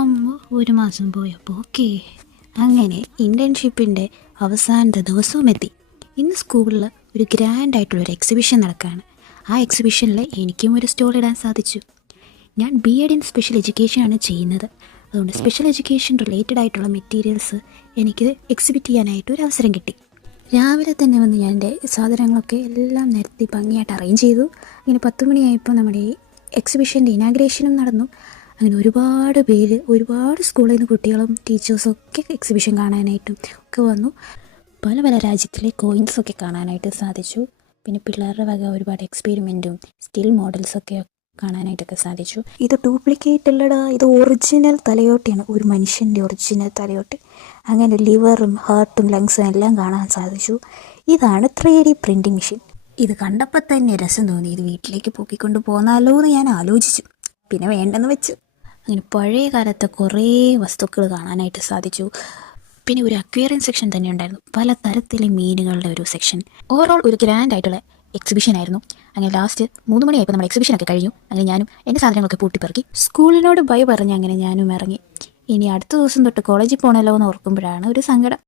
അമ്മ ഒരു മാസം പോയപ്പോൾ ഓക്കെ. അങ്ങനെ ഇൻറ്റേൺഷിപ്പിൻ്റെ അവസാനത്തെ ദിവസവും എത്തി. ഇന്ന് സ്കൂളിൽ ഒരു ഗ്രാൻഡ് ആയിട്ടുള്ളൊരു എക്സിബിഷൻ നടക്കുകയാണ്. ആ എക്സിബിഷനിൽ എനിക്കും ഒരു സ്റ്റോൾ ഇടാൻ സാധിച്ചു. ഞാൻ BEd ഇൻ സ്പെഷ്യൽ എഡ്യൂക്കേഷനാണ് ചെയ്യുന്നത്. അതുകൊണ്ട് സ്പെഷ്യൽ എഡ്യൂക്കേഷൻ റിലേറ്റഡ് ആയിട്ടുള്ള മെറ്റീരിയൽസ് എനിക്ക് എക്സിബിറ്റ് ചെയ്യാനായിട്ട് ഒരു അവസരം കിട്ടി. രാവിലെ തന്നെ വന്ന് ഞാൻ എൻ്റെ സാധനങ്ങളൊക്കെ എല്ലാം നിരത്തി ഭംഗിയായിട്ട് അറേഞ്ച് ചെയ്തു. അങ്ങനെ 10 മണിയായപ്പോൾ നമ്മുടെ ഈ എക്സിബിഷൻ്റെ ഇനാഗ്രേഷനും നടന്നു. അങ്ങനെ ഒരുപാട് സ്കൂളിൽ നിന്ന് കുട്ടികളും ടീച്ചേഴ്സും ഒക്കെ എക്സിബിഷൻ കാണാനായിട്ടും ഒക്കെ വന്നു. പല പല രാജ്യത്തിലെ കോയിൻസൊക്കെ കാണാനായിട്ട് സാധിച്ചു. പിന്നെ പിള്ളേരുടെ വക ഒരുപാട് എക്സ്പെരിമെൻറ്റും സ്റ്റിൽ മോഡൽസൊക്കെ കാണാനായിട്ടൊക്കെ സാധിച്ചു. ഇത് ഡ്യൂപ്ലിക്കേറ്റ് അല്ലടാ, ഇത് ഒറിജിനൽ തലയോട്ടിയാണ്, ഒരു മനുഷ്യൻ്റെ ഒറിജിനൽ തലയോട്ടി. അങ്ങനെ ലിവറും ഹാർട്ടും ലങ്സും എല്ലാം കാണാൻ സാധിച്ചു. ഇതാണ് 3D പ്രിൻറ്റിങ് മെഷീൻ. ഇത് കണ്ടപ്പോൾ തന്നെ രസം തോന്നി. ഇത് വീട്ടിലേക്ക് പൊക്കിക്കൊണ്ട് പോന്നാലോ എന്ന് ഞാൻ ആലോചിച്ചു. പിന്നെ വേണ്ടെന്ന് വെച്ചു. അങ്ങനെ പഴയ കാലത്തെ കുറേ വസ്തുക്കൾ കാണാനായിട്ട് സാധിച്ചു. പിന്നെ ഒരു അക്വേറിയം സെക്ഷൻ തന്നെ ഉണ്ടായിരുന്നു, പല തരത്തിലെ മീനുകളുടെ ഒരു സെക്ഷൻ. ഓവറോൾ ഒരു ഗ്രാൻഡ് ആയിട്ടുള്ള എക്സിബിഷൻ ആയിരുന്നു. അങ്ങനെ ലാസ്റ്റ് 3 മണിയായപ്പോൾ നമ്മുടെ എക്സിബിഷനൊക്കെ കഴിഞ്ഞു. അങ്ങനെ ഞാനും എൻ്റെ സാധനങ്ങളൊക്കെ പൂട്ടിപ്പെറുക്കി സ്കൂളിനോട് ബൈ പറഞ്ഞ് അങ്ങനെ ഞാനും ഇറങ്ങി. ഇനി അടുത്ത ദിവസം തൊട്ട് കോളേജിൽ പോകണമല്ലോ എന്ന് ഓർക്കുമ്പോഴാണ് ഒരു സങ്കടം.